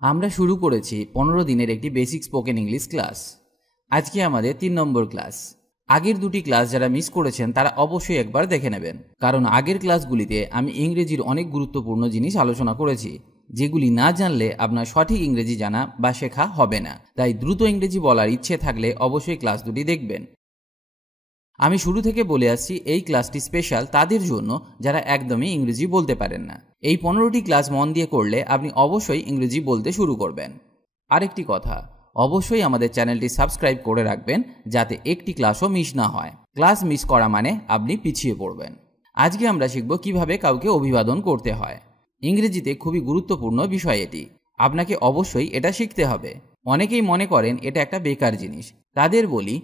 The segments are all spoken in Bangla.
আমরা শুরু করেছি 15 দিনের একটি বেসিক স্পোকেন ইংলিশ ক্লাস। আজকে আমাদের 3 নম্বর ক্লাস। আগের দুটি ক্লাস যারা মিস করেছেন তারা অবশ্যই একবার দেখে নেবেন, কারণ আগের ক্লাসগুলিতে আমি ইংরেজির অনেক গুরুত্বপূর্ণ জিনিস আলোচনা করেছি, যেগুলি না জানলে আপনার সঠিক ইংরেজি জানা বা শেখা হবে না। তাই দ্রুত ইংরেজি বলার ইচ্ছে থাকলে অবশ্যই ক্লাস দুটি দেখবেন। আমি শুরু থেকে বলে আসছি, এই ক্লাসটি স্পেশাল তাদের জন্য যারা একদমই ইংরেজি বলতে পারেন না। এই 15টি ক্লাস মন দিয়ে করলে আপনি অবশ্যই ইংরেজি বলতে শুরু করবেন। আরেকটি কথা, অবশ্যই আমাদের চ্যানেলটি সাবস্ক্রাইব করে রাখবেন যাতে একটি ক্লাসও মিস না হয়। ক্লাস মিস করা মানে আপনি পিছিয়ে পড়বেন। আজকে আমরা শিখব কিভাবে কাউকে অভিবাদন করতে হয়। ইংরেজিতে খুবই গুরুত্বপূর্ণ বিষয় এটি, আপনাকে অবশ্যই এটা শিখতে হবে। অনেকেই মনে করেন এটা একটা বেকার জিনিস। তাদের বলি,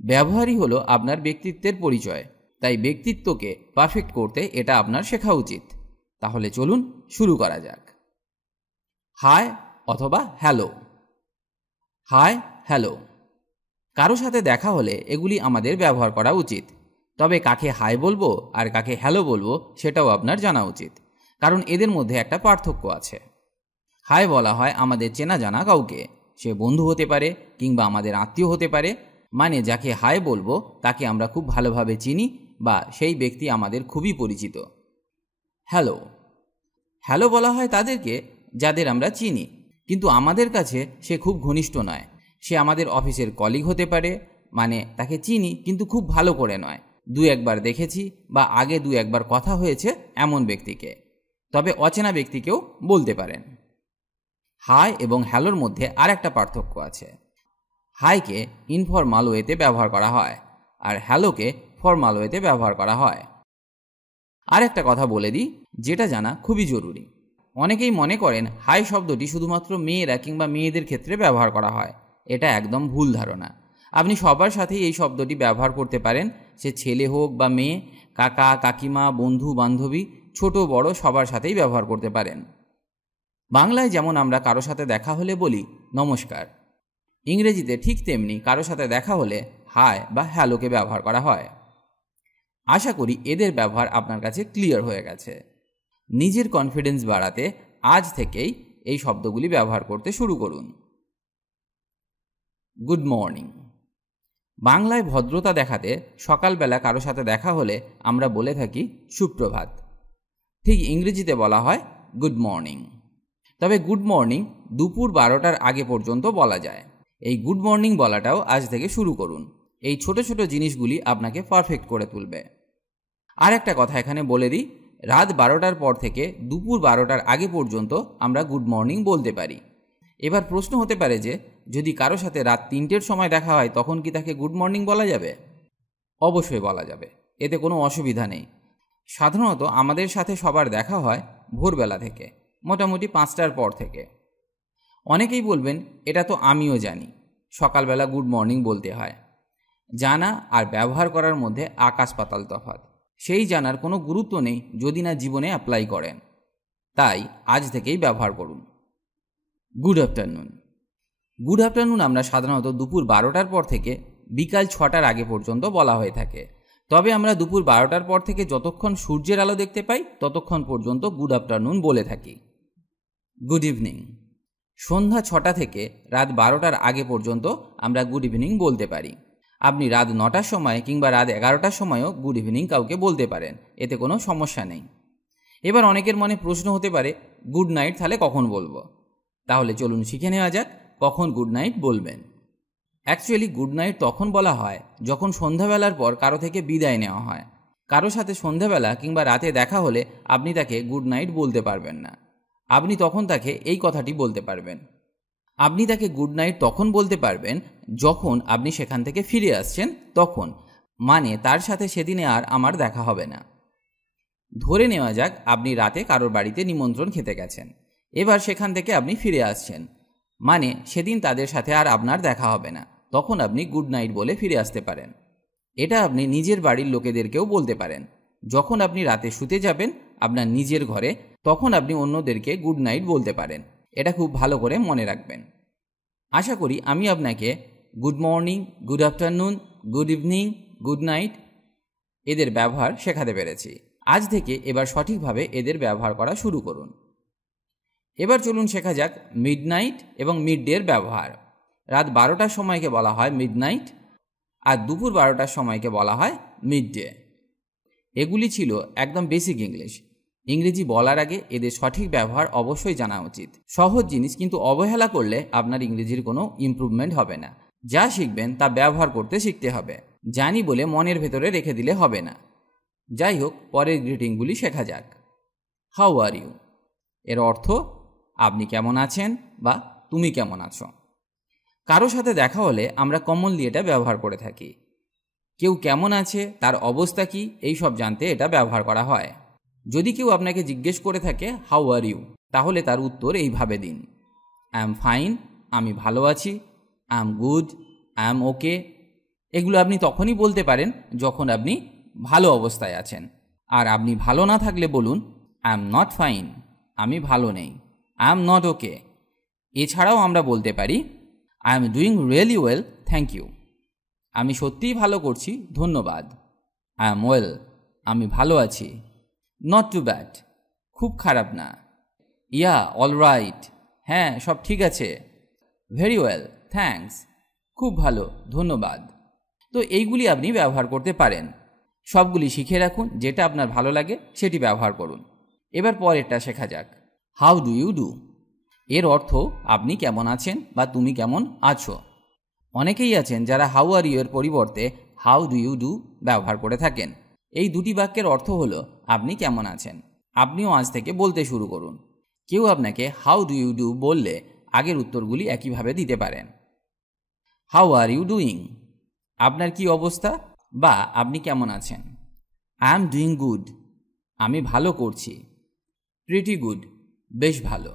ব্যবহারই হলো আপনার ব্যক্তিত্বের পরিচয়, তাই ব্যক্তিত্বকে পারফেক্ট করতে এটা আপনার শেখা উচিত। তাহলে চলুন শুরু করা যাক। হাই অথবা হ্যালো। High, hello. কারো সাথে দেখা হলে এগুলি আমাদের ব্যবহার করা উচিত। তবে কাকে হাই বলবো আর কাকে হ্যালো বলবো সেটাও আপনার জানা উচিত, কারণ এদের মধ্যে একটা পার্থক্য আছে। হাই বলা হয় আমাদের চেনা জানা কাউকে, সে বন্ধু হতে পারে কিংবা আমাদের আত্মীয় হতে পারে। মানে যাকে হাই বলবো তাকে আমরা খুব ভালোভাবে চিনি বা সেই ব্যক্তি আমাদের খুবই পরিচিত। হ্যালো, হ্যালো বলা হয় তাদেরকে যাদের আমরা চিনি, কিন্তু আমাদের কাছে সে খুব ঘনিষ্ঠ নয়। সে আমাদের অফিসের কলিগ হতে পারে, মানে তাকে চিনি কিন্তু খুব ভালো করে নয়, দু একবার দেখেছি বা আগে দু একবার কথা হয়েছে এমন ব্যক্তিকে। তবে অচেনা ব্যক্তিকেও বলতে পারেন। হাই এবং হ্যালোর মধ্যে আর একটা পার্থক্য আছে। হাইকে ইনফরমাল ওয়েতে ব্যবহার করা হয় আর হ্যালোকে ফরমাল ওয়েতে ব্যবহার করা হয়। আর একটা কথা বলে দিই, যেটা জানা খুবই জরুরি। অনেকেই মনে করেন হাই শব্দটি শুধুমাত্র মেয়েরা কিংবা মেয়েদের ক্ষেত্রে ব্যবহার করা হয়। এটা একদম ভুল ধারণা। আপনি সবার সাথেই এই শব্দটি ব্যবহার করতে পারেন, সে ছেলে হোক বা মেয়ে, কাকা কাকিমা, বন্ধু বান্ধবী, ছোট বড় সবার সাথেই ব্যবহার করতে পারেন। বাংলায় যেমন আমরা কারো সাথে দেখা হলে বলি নমস্কার, ইংরেজিতে ঠিক তেমনি কারো সাথে দেখা হলে হাই বা হ্যালোকে ব্যবহার করা হয়। আশা করি এদের ব্যবহার আপনার কাছে ক্লিয়ার হয়ে গেছে। নিজের কনফিডেন্স বাড়াতে আজ থেকেই এই শব্দগুলি ব্যবহার করতে শুরু করুন। Good morning. বাংলায় ভদ্রতা দেখাতে সকালবেলা কারো সাথে দেখা হলে আমরা বলে থাকি সুপ্রভাত। ঠিক ইংরেজিতে বলা হয় গুড মর্নিং। তবে গুড মর্নিং দুপুর 12টার আগে পর্যন্ত বলা যায়। এই গুড মর্নিং বলাটাও আজ থেকে শুরু করুন। এই ছোট ছোট জিনিসগুলি আপনাকে পারফেক্ট করে তুলবে। আর একটা কথা এখানে বলে দিই, রাত 12টার পর থেকে দুপুর 12টার আগে পর্যন্ত আমরা গুড মর্নিং বলতে পারি। এবার প্রশ্ন হতে পারে যে, যদি কারো সাথে রাত 3টের সময় দেখা হয় তখন কি তাকে গুড মর্নিং বলা যাবে? অবশ্যই বলা যাবে, এতে কোনো অসুবিধা নেই। সাধারণত আমাদের সাথে সবার দেখা হয় ভোরবেলা থেকে, মোটামুটি 5টার পর থেকে। অনেকেই বলবেন এটা তো আমিও জানি, সকালবেলা গুড মর্নিং বলতে হয়। জানা আর ব্যবহার করার মধ্যে আকাশ পাতাল তফাৎ। সেই জানার কোনো গুরুত্ব নেই যদি না জীবনে অ্যাপ্লাই করেন। তাই আজ থেকেই ব্যবহার করুন। Good afternoon. গুড আফটারনুন আমরা সাধারণত দুপুর 12টার পর থেকে বিকাল 6টার আগে পর্যন্ত বলা হয়ে থাকে। তবে আমরা দুপুর 12টার পর থেকে যতক্ষণ সূর্যের আলো দেখতে পাই ততক্ষণ পর্যন্ত গুড আফটারনুন বলে থাকি। Good evening. সন্ধ্যা 6টা থেকে রাত 12টার আগে পর্যন্ত আমরা গুড ইভিনিং বলতে পারি। আপনি রাত 9টার সময় কিংবা রাত 11টার সময়ও গুড ইভিনিং কাউকে বলতে পারেন, এতে কোনো সমস্যা নেই। এবার অনেকের মনে প্রশ্ন হতে পারে, গুড নাইট তাহলে কখন বলবো? তাহলে চলুন শিখে নেওয়া যাক কখন গুড নাইট বলবেন। অ্যাকচুয়ালি গুড নাইট তখন বলা হয় যখন সন্ধ্যাবেলার পর কারো থেকে বিদায় নেওয়া হয়। কারো সাথে সন্ধ্যাবেলা কিংবা রাতে দেখা হলে আপনি তাকে গুড নাইট বলতে পারবেন না। আপনি তখন তাকে এই কথাটি বলতে পারবেন। আপনি তাকে গুড নাইট তখন বলতে পারবেন যখন আপনি সেখান থেকে ফিরে আসছেন, তখন, মানে তার সাথে সেদিনে আর আমার দেখা হবে না। ধরে নেওয়া যাক আপনি রাতে কারোর বাড়িতে নিমন্ত্রণ খেতে গেছেন, এবার সেখান থেকে আপনি ফিরে আসছেন, মানে সেদিন তাদের সাথে আর আপনার দেখা হবে না, তখন আপনি গুড নাইট বলে ফিরে আসতে পারেন। এটা আপনি নিজের বাড়ির লোকেদেরকেও বলতে পারেন। যখন আপনি রাতে শুতে যাবেন আপনার নিজের ঘরে, তখন আপনি অন্যদেরকে গুড নাইট বলতে পারেন। এটা খুব ভালো করে মনে রাখবেন। আশা করি আমি আপনাকে good morning, good afternoon, good evening, good night এদের ব্যবহার শেখাতে পেরেছি। আজ থেকে এবার সঠিকভাবে এদের ব্যবহার করা শুরু করুন। এবার চলুন শেখা যাক মিডনাইট এবং মিড ডের ব্যবহার। রাত 12টার সময়কে বলা হয় মিডনাইট, আর দুপুর 12টার সময়কে বলা হয় মিড ডে। এগুলি ছিল একদম বেসিক ইংলিশ। ইংরেজি বলার আগে এদের সঠিক ব্যবহার অবশ্যই জানা উচিত। সহজ জিনিস, কিন্তু অবহেলা করলে আপনার ইংরেজির কোনো ইমপ্রুভমেন্ট হবে না। যা শিখবেন তা ব্যবহার করতে শিখতে হবে। জানি বলে মনের ভেতরে রেখে দিলে হবে না। যাই হোক, পরের গ্রিটিংগুলি শেখা যাক। হাউ আর ইউ এর অর্থ আপনি কেমন আছেন বা তুমি কেমন আছো। কারো সাথে দেখা হলে আমরা কমনলি এটা ব্যবহার করে থাকি। কেউ কেমন আছে, তার অবস্থা কি, এই সব জানতে এটা ব্যবহার করা হয়। যদি কেউ আপনাকে জিজ্ঞেস করে থাকে হাউ আর ইউ, তাহলে তার উত্তর এইভাবে দিন: আই এম ফাইন, আমি ভালো আছি। I am good, I am okay. এগুলো আপনি তখনই বলতে পারেন যখন আপনি ভালো অবস্থায় আছেন। আর আপনি ভালো না থাকলে বলুন আই এম নট ফাইন, আমি ভালো নেই। I am not okay. এছাড়াও আমরা বলতে পারি I am doing really well, thank you. আমি সত্যিই ভালো করছি, ধন্যবাদ। আই এম ওয়েল, আমি ভালো আছি। নট টু ব্যাড, খুব খারাপ না। ইয়া অল রাইট, হ্যাঁ সব ঠিক আছে। ভেরি ওয়েল, থ্যাঙ্কস, খুব ভালো, ধন্যবাদ। তো এইগুলি আপনি ব্যবহার করতে পারেন। সবগুলি শিখে রাখুন, যেটা আপনার ভালো লাগে সেটি ব্যবহার করুন। এবার পরেরটা শেখা যাক। হাউ ডু ইউ ডু এর অর্থ আপনি কেমন আছেন বা তুমি কেমন আছো। অনেকেই আছেন যারা হাউ আর ইউ এর পরিবর্তে হাউ ডু ইউ ডু ব্যবহার করে থাকেন। এই দুটি বাক্যের অর্থ হলো আপনি কেমন আছেন। আপনিও আজ থেকে বলতে শুরু করুন। কেউ আপনাকে হাউ ডু ইউ ডু বললে আগের উত্তরগুলি একইভাবে দিতে পারেন। হাউ আর ইউ ডুইং, আপনার কি অবস্থা বা আপনি কেমন আছেন। আই এম ডুইং গুড, আমি ভালো করছি। প্রিটি গুড, বেশ ভালো।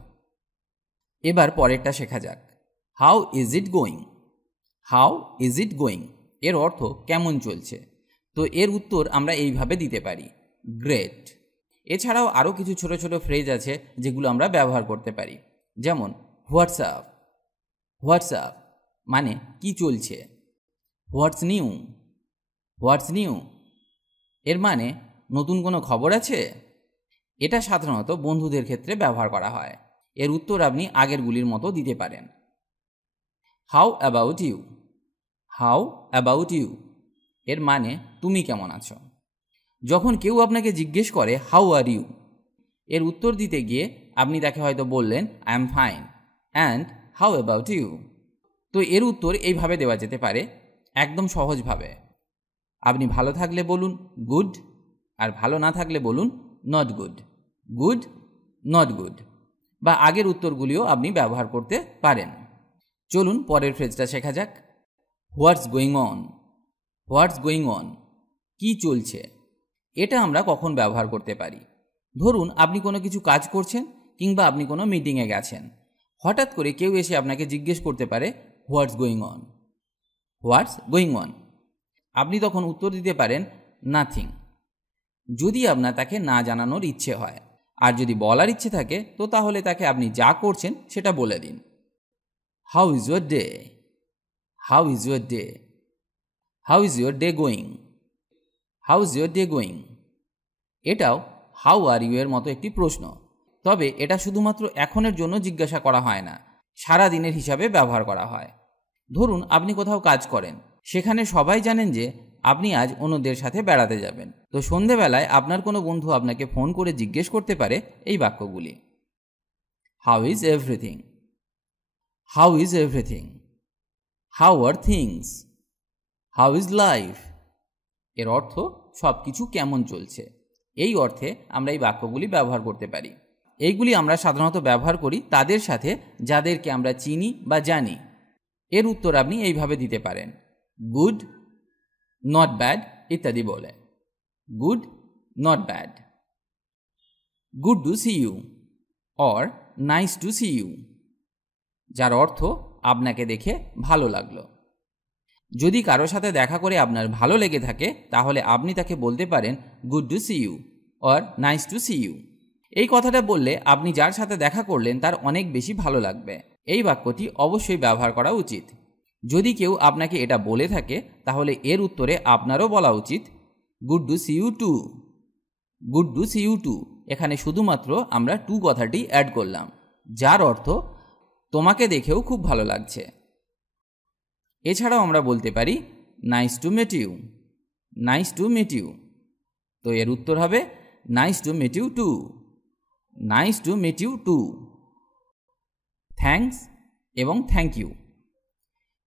এবার পরেরটা শেখা যাক। How is it going. How is it going এর অর্থ কেমন চলছে। তো এর উত্তর আমরা এইভাবে দিতে পারি: গ্রেট। এছাড়াও আরও কিছু ছোট ছোট ফ্রেজ আছে যেগুলো আমরা ব্যবহার করতে পারি। যেমন হোয়াটসঅ্যাপ। হোয়াটসঅ্যাপ মানে কি চলছে। What's new. হোয়াটস নিউ এর মানে নতুন কোনো খবর আছে। এটা সাধারণত বন্ধুদের ক্ষেত্রে ব্যবহার করা হয়। এর উত্তর আপনি আগেরগুলির মতো দিতে পারেন। How about you. How about you এর মানে তুমি কেমন আছো। যখন কেউ আপনাকে জিজ্ঞেস করে হাউ আর ইউ, এর উত্তর দিতে গিয়ে আপনি তাকে হয়তো বললেন I am fine and how about you. তো এর উত্তর এইভাবে দেওয়া যেতে পারে, একদম সহজভাবে। আপনি ভালো থাকলে বলুন গুড, আর ভালো না থাকলে বলুন not good. Good, not good. বা আগের উত্তরগুলিও আপনি ব্যবহার করতে পারেন। চলুন পরের ফ্রেজটা শেখা যাক। What's going on. What's going on কি চলছে। এটা আমরা কখন ব্যবহার করতে পারি? ধরুন আপনি কোনো কিছু কাজ করছেন কিংবা আপনি কোনো মিটিংয়ে গেছেন। হঠাৎ করে কেউ এসে আপনাকে জিজ্ঞেস করতে পারে what's going on. What's going on আপনি তখন উত্তর দিতে পারেন নাথিং, যদি আপনার তাকে না জানানোর ইচ্ছে হয়। আর যদি বলার ইচ্ছে থাকে তো তাহলে তাকে আপনি যা করছেন সেটা বলে দিন। How is your day. How is your day. How is your day going. How is your day going এটাও হাউ আর ইউ এর মতো একটি প্রশ্ন, তবে এটা শুধুমাত্র এখনের জন্য জিজ্ঞাসা করা হয় না, সারা দিনের হিসাবে ব্যবহার করা হয়। ধরুন আপনি কোথাও কাজ করেন, সেখানে সবাই জানেন যে আপনি আজ অন্যদের সাথে বেড়াতে যাবেন। তো সন্ধেবেলায় আপনার কোনো বন্ধু আপনাকে ফোন করে জিজ্ঞেস করতে পারে এই বাক্যগুলি: how is everything. How is everything. How are things. How is life এর অর্থ সব কিছু কেমন চলছে। এই অর্থে আমরা এই বাক্যগুলি ব্যবহার করতে পারি। এইগুলি আমরা সাধারণত ব্যবহার করি তাদের সাথে যাদেরকে আমরা চিনি বা জানি। এর উত্তর আপনি এইভাবে দিতে পারেন: গুড, নট ব্যাড ইত্যাদি বলে। Good, not bad. Good to see you or nice to see you, যার অর্থ আপনাকে দেখে ভালো লাগলো। যদি কারো সাথে দেখা করে আপনার ভালো লেগে থাকে তাহলে আপনি তাকে বলতে পারেন good to see you or nice to see you. এই কথাটা বললে আপনি যার সাথে দেখা করলেন তার অনেক বেশি ভালো লাগবে। এই বাক্যটি অবশ্যই ব্যবহার করা উচিত। যদি কেউ আপনাকে এটা বলে থাকে তাহলে এর উত্তরে আপনারও বলা উচিত good to see you too. Good to see you too এখানে শুধুমাত্র আমরা টু কথাটি অ্যাড করলাম। যার অর্থ তোমাকে দেখেও খুব ভালো লাগছে। এছাড়াও আমরা বলতে পারি nice to meet you, nice to meet you. তো এর উত্তর হবে nice to meet you too, nice to meet you too. Thanks এবং থ্যাংক ইউ।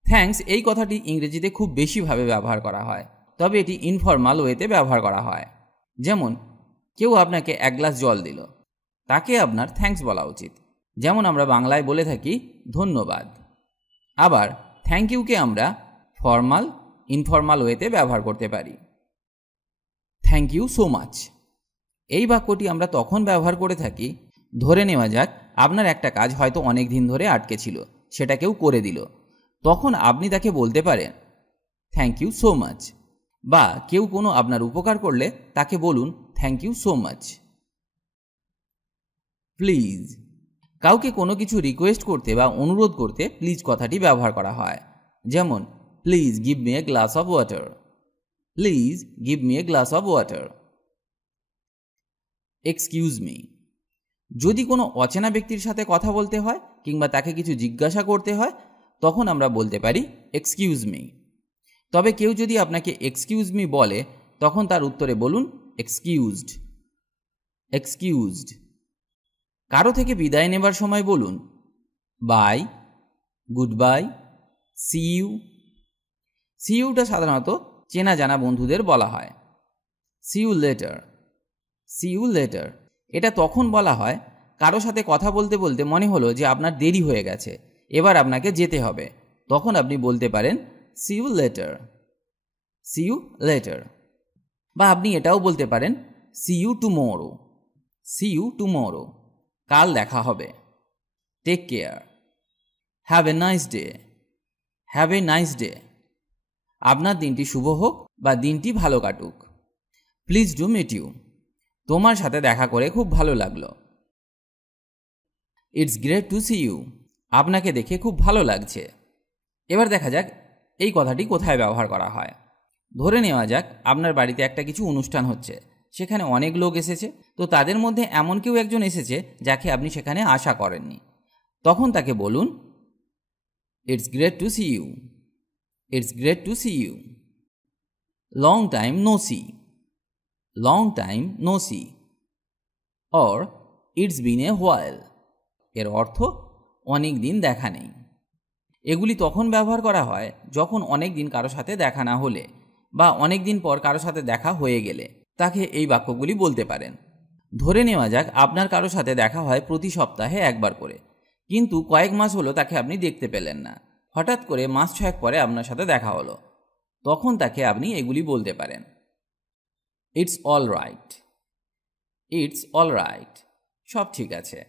থ্যাঙ্কস এই কথাটি ইংরেজিতে খুব বেশিভাবে ব্যবহার করা হয়, তবে এটি ইনফর্মাল ওয়েতে ব্যবহার করা হয়। যেমন কেউ আপনাকে এক গ্লাস জল দিল, তাকে আপনার থ্যাঙ্কস বলা উচিত। যেমন আমরা বাংলায় বলে থাকি ধন্যবাদ। আবার থ্যাংক ইউকে আমরা ফর্মাল, ইনফর্মাল ওয়েতে ব্যবহার করতে পারি। Thank you so much. এই বাক্যটি আমরা তখন ব্যবহার করে থাকি, ধরে নেওয়া যাক আপনার একটা কাজ হয়তো অনেক দিন ধরে আটকে ছিল, সেটা কেউ করে দিল। তখন আপনি তাকে বলতে পারেন থ্যাংক ইউ সো মাচ। বা কেউ কোনো আপনার উপকার করলে তাকে বলুন thank you so much. Please, কাউকে কোনো কিছু রিকোয়েস্ট করতে বা অনুরোধ করতে প্লিজ কথাটি ব্যবহার করা হয়। যেমন please give me a glass of water, please give me a glass of water. Excuse me, যদি কোনো অচেনা ব্যক্তির সাথে কথা বলতে হয় কিংবা তাকে কিছু জিজ্ঞাসা করতে হয় তখন আমরা বলতে পারি এক্সকিউজ মি। তবে কেউ যদি আপনাকে এক্সকিউজ মি বলে তখন তার উত্তরে বলুন এক্সকিউজড, এক্সকিউজড। কারো থেকে বিদায় নেবার সময় বলুন bye, good bye, see you. See ইউটা সাধারণত চেনা জানা বন্ধুদের বলা হয়। See you later, see you later. এটা তখন বলা হয় কারো সাথে কথা বলতে বলতে মনে হলো যে আপনার দেরি হয়ে গেছে, এবার আপনাকে যেতে হবে, তখন আপনি বলতে পারেন see you later, see you later. বা আপনি এটাও বলতে পারেন see you tomorrow, see you tomorrow. কাল দেখা হবে। Take care, have a nice day, have a nice day. আপনার দিনটি শুভ হোক বা দিনটি ভালো কাটুক। প্লিজ ডু মিট ইউ, তোমার সাথে দেখা করে খুব ভালো লাগলো। It's great to see you, আপনাকে দেখে খুব ভালো লাগছে। এবার দেখা যাক এই কথাটি কোথায় ব্যবহার করা হয়। ধরে নেওয়া যাক আপনার বাড়িতে একটা কিছু অনুষ্ঠান হচ্ছে, সেখানে অনেক লোক এসেছে, তো তাদের মধ্যে এমন কেউ একজন এসেছে যাকে আপনি সেখানে আশা করেননি। তখন তাকে বলুন it's great to see you, it's great to see you. Long time no see, long time no see. Or it's been a while, এর অর্থ অনেক দিন দেখা নেই। এগুলি তখন ব্যবহার করা হয় যখন অনেক দিন কারো সাথে দেখা না হলে বা অনেক দিন পর কারো সাথে দেখা হয়ে গেলে তাকে এই বাক্যগুলি বলতে পারেন। ধরে নেওয়া যাক আপনার কারো সাথে দেখা হয় প্রতি সপ্তাহে একবার করে, কিন্তু কয়েক মাস হলো তাকে আপনি দেখতে পেলেন না। হঠাৎ করে মাস 6 পরে আপনার সাথে দেখা হলো, তখন তাকে আপনি এগুলি বলতে পারেন it's all right, it's all right, সব ঠিক আছে।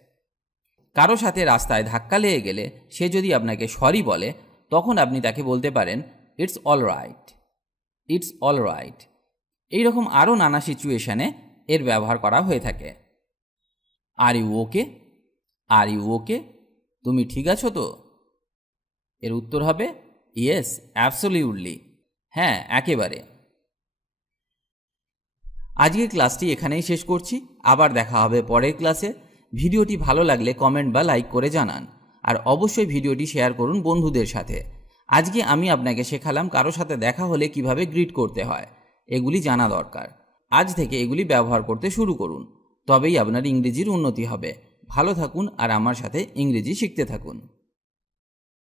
কারো সাথে রাস্তায় ধাক্কা লেগে গেলে সে যদি আপনাকে সরি বলে তখন আপনি তাকে বলতে পারেন it's all right, it's all right. এইরকম আরও নানা সিচুয়েশনে এর ব্যবহার করা হয়ে থাকে। Are you okay, are you okay, তুমি ঠিক আছো তো? এর উত্তর হবে ইয়েস অ্যাবসলিউটলি, হ্যাঁ একেবারে। আজকের ক্লাসটি এখানেই শেষ করছি, আবার দেখা হবে পরের ক্লাসে। ভিডিওটি ভালো লাগলে কমেন্ট বা লাইক করে জানান, আর অবশ্যই ভিডিওটি শেয়ার করুন বন্ধুদের সাথে। আজকে আমি আপনাকে শেখালাম কারো সাথে দেখা হলে কিভাবে গ্রিট করতে হয়, এগুলি জানা দরকার। আজ থেকে এগুলি ব্যবহার করতে শুরু করুন, তবেই আপনার ইংরেজির উন্নতি হবে। ভালো থাকুন আর আমার সাথে ইংরেজি শিখতে থাকুন।